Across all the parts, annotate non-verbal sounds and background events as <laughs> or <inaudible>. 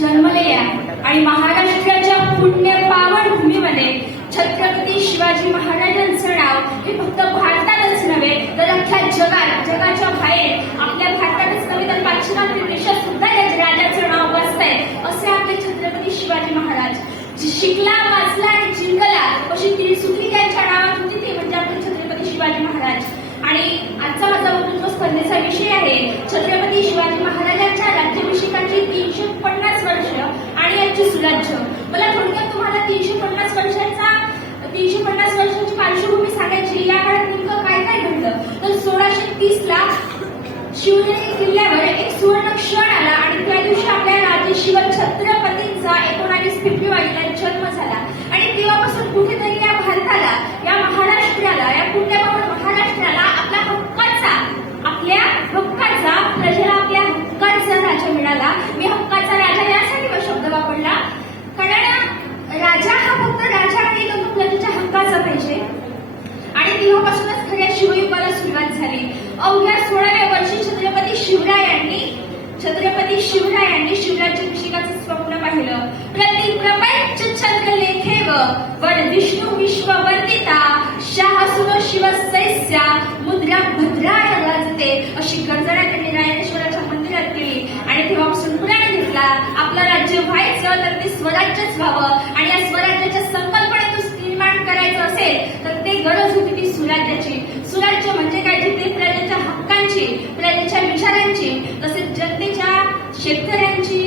जन्मले आहे. आणि महाराष्ट्राच्या पुण्य पावन भूमीमध्ये छत्रपती शिवाजी महाराजांचं नाव हे फक्त भारतातच नव्हे तर अख्ख्या जगात जगाच्या बाहेर आपल्या भारतातच नव्हे तर पाश्चिमात्य देशात सुद्धा या राजाचं नाव बसतंय असे आपले छत्रपती शिवाजी महाराज. शिकला वाचला आणि जिंकला अशी त्रिसूत्री त्यांच्या नावात होती ती म्हणजे आपले छत्रपती शिवाजी महाराज. आणि आजचा माझा वक्तृत्व स्पर्धेचा विषय आहे छत्रपती शिवाजी महाराजांच्या राज्याभिषेकाची तीनशे पन्नास वर्ष आणि सुराज्य. मला थोडक्यात तुम्हाला तीनशे पन्नास वर्षाचा तीनशे पन्नास वर्षाची पार्श्वभूमी सांगायची या काळात नेमकं काय काय घडलं? तर सोळाशे तीस ला शिवनेरी किल्ल्यावर एक सुवर्ण क्षण आला आणि त्या दिवशी आपल्या राजेशिवर छत्रपतींचा एकोणावीस फेब्रुवारीला जन्म झाला आणि तेव्हापासून कुठेतरी या भारताला या महाराष्ट्राला या पुण्यपावन महाराष्ट्राला आपल्या हक्काचा आपल्या हक्काचा प्रजेला आपल्या हक्काचा राजा मिळाला मी हक्काचा राजा यासाठी हा शब्द वापरला कारण राजा हा फक्त राजा नाही तर तो प्रजेच्या हक्काचा पाहिजे आणि तेव्हापासूनच खऱ्या शिवयुगाला सुरुवात झाली अवघ्या सोळाव्या वर्षी छत्रपती शिवरायांनी छत्रपती शिवरायांनी शिवराज्याभिषेकाचं स्वप्न पाहिलं. प्रति प्रपंच छंद लेखेव वर विष्णू विश्व वर्तिता शाहसुर शिव सैस्या मुद्रा भद्राय राजते अशी गर्जना त्यांनी रायरेश्वराच्या मंदिरात केली आणि तेव्हापासून पुराण घेतला. आपलं राज्य व्हायचं तर ते स्वराज्यच व्हावं. आणि या स्वराज्याच्या संकल्पनेतून निर्माण करायचं असेल तर ते गरज होती ती सुराज्याची. सुराज्य म्हणजे काय जिथे प्रजेच्या हक्कांची प्रजेच्या विचारांची तसेच जनतेच्या शेतकऱ्यांची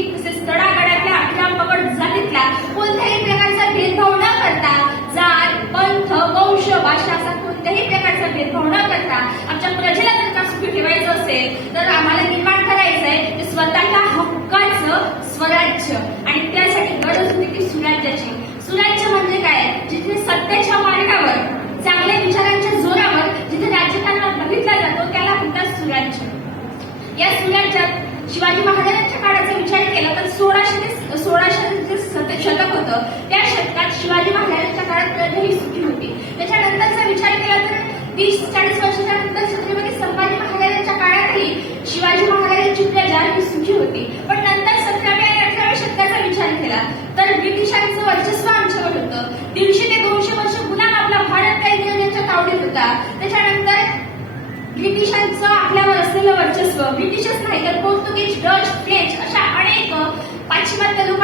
महिलांची तसेच तळागाळातल्या अठरा पकड जातीतल्या कोणत्याही प्रकारचा भेदभाव न करता जात पंथ वंश भाषा असा कोणत्याही प्रकारचा भेदभाव न करता आमच्या प्रजेला जर का सुखी ठेवायचं असेल तर आम्हाला निर्माण करायचंय ते स्वतःच्या हक्काचं स्वराज्य. आणि त्यासाठी गरज होती की सुराज्याची. सुराज्य म्हणजे काय? जिथे सत्तेच्या मार्गावर चांगल्या विचारांच्या जोरावर जिथे राज्यकारभार बघितला जातो त्याला म्हणतात सुराज्य. या सुराज्यात शिवाजी महाराज काळाचा विचार केला तर सोळाशे ते सोळाशे जे सत- शतक होतं. त्या शतकात शिवाजी महाराजांच्या काळात प्रजा ही सुखी होती त्याच्यानंतरचा विचार केला तर वीस चाळीस वर्षाच्या नंतर छत्रपती संभाजी महाराजांच्या काळातही शिवाजी महाराजांची प्रजा ही सुखी होती. पण नंतर सतराव्या आणि अठराव्या शतकाचा विचार केला तर ब्रिटिशांचं वर्चस्व आमच्यावर होतं. दीडशे ते दोनशे वर्ष गुलाम आपला भारत काही इंग्रजांच्या तावडीत होता. त्याच्यानंतर ब्रिटिशांचं आपल्यावर असलेलं वर्चस्व ब्रिटिशच नाही तर पोर्तुगीज डच फ्रेंच अशा अनेक पाश्चिमात्य लोक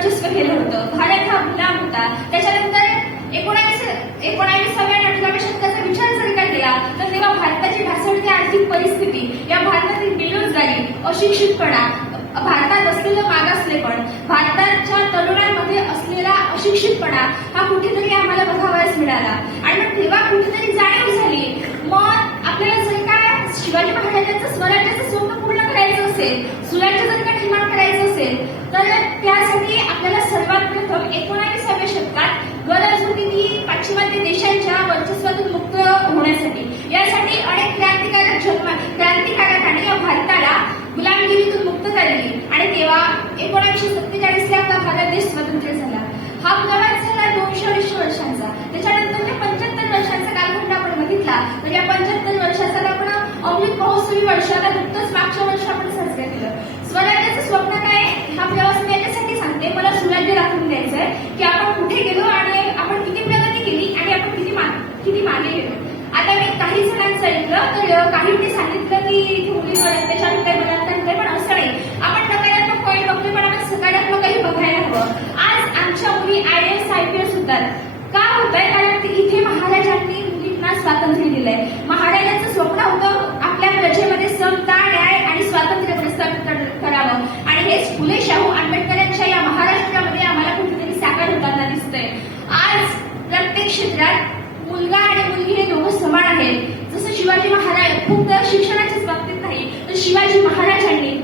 वर्चस्व केलं होतं. भारत हा गुलाम होता. त्याच्यानंतर एकोणावीस एकोणावीसाव्या अठराव्या शतकाचा विचार जर का केला तर तेव्हा भारताची ढासळती आर्थिक परिस्थिती या भारतातील बेरोजगारी अशिक्षितपणा भारतात असलेलं मागासलेपण भारताच्या तरुणांमध्ये असलेला अशिक्षितपणा हा कुठेतरी आम्हाला बघावयास मिळाला. आणि मग तेव्हा कुठेतरी जाणीव झाली मग आपल्याला जर का शिवाजी महाराजांचं स्वराज्याचं स्वप्न पूर्ण करायचं असेल सुराज्य जर का निर्माण करायचं असेल तर त्यासाठी आपल्याला सर्वात एकोणावीसाव्या शतकात गरज होती ती पाश्चिमात्य देशांच्या वर्चस्वातून मुक्त होण्यासाठी. यासाठी अनेक क्रांतिकारक जन्म क्रांतिकारकांनी या भारताला गुलामगिरीतून मुक्त झाली आणि तेव्हा एकोणीसशे सत्तेचाळीसला आपला भारत देश स्वतंत्र झाला हा प्रवास झाला दोनशे अडीचशे वर्षांचा त्याच्यानंतरच्या पंच्याहत्तर वर्षांचा कालखंड आपण बघितला तर या पंच्याहत्तर वर्षाचा आपण अमृत महोत्सवी वर्ष आता नुकतंच मागच्या वर्षी आपण साजरं केलं स्वराज्याचं स्वप्न काय हा प्रवास मी याच्यासाठी सांगते मला सुराज्य दाखवून द्यायचंय की आपण कुठे गेलो आणि आपण किती प्रगती केली आणि आपण किती मा- किती मागे गेलो. आता मी काही जणांचं ऐकलं तर काहींनी सांगितलं की इथे मुलींवर अत्याचार होतोय बलात्कार होतोय पण असं नाही. आपण नकारात्मक पॉईंट बघतोय पण आपण सकारात्मकही बघायला हवं. आज आमच्या मुली I S I P S होतात का होत आहे? कारण ते इथे महाराजांनी मुलींना स्वातंत्र्य दिलंय. महाराजांचं स्वप्न होतं आपल्या प्रजेमध्ये समता न्याय आणि स्वातंत्र्य प्रस्थापित करावं. आणि हेच फुले शाहू आंबेडकरांच्या या महाराष्ट्रामध्ये आम्हाला कुठेतरी साकार होताना दिसतंय आज प्रत्येक क्षेत्रात मुलगा आणि मुलगी हे दोघं समान आहेत जसं शिवाजी महाराज फक्त शिक्षणाच्याच बाबतीत नाही तर शिवाजी महाराजांनी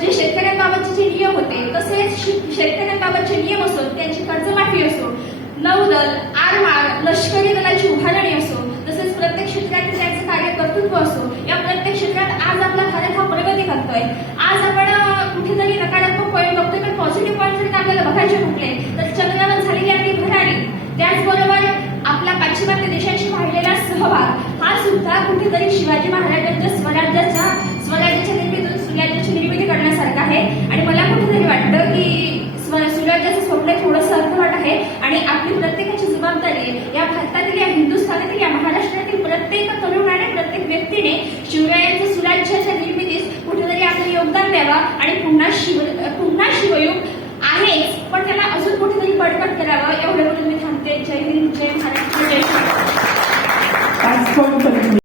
जे शेतकऱ्यांबाबतचे जे नियम होते तसेच शेतकऱ्यांबाबतचे नियम असो त्यांची कर्जमाफी असो नौदल आरमार लष्करी दलाची उभारणी असो तसेच प्रत्येक क्षेत्रात त्यांचं कार्य कर्तृत्व असो या प्रत्येक क्षेत्रात आज आपला भारत हा प्रगती करतोय आज आपण कुठेतरी नकारात्मक पॉईंट बघतोय पण पॉझिटिव्ह पॉईंट जर आपल्याला बघायचे कुठले तर चंद्रावर झालेली आपली भरारी. त्याचबरोबर आपल्या पाश्चिमात्य देशांशी उपहार हा सुद्धा कुठेतरी शिवाजी महाराजांच्या स्वराज्याच्या स्वराज्याच्या निर्मितीतून सुराज्याची निर्मिती करण्यासारखा आहे. आणि मला कुठेतरी वाटतं की सूर्याज्याचं स्वप्न थोडंसं अर्थवाट आहे. आणि आपली प्रत्येकाची जबाबदारी या भारतातील या हिंदुस्थानातील या महाराष्ट्रातील प्रत्येक तरुणाने प्रत्येक व्यक्तीने शिवरायांच्या सुराज्याच्या निर्मितीस कुठेतरी आपलं योगदान द्यावा. आणि पुन्हा शिव पुन्हा शिवयोग आहेच पण त्याला अजून कुठेतरी पडपट करावं एवढं बोलून मी थांबते. जय हिंद जय महाराष्ट्र जय 抽 <laughs> 不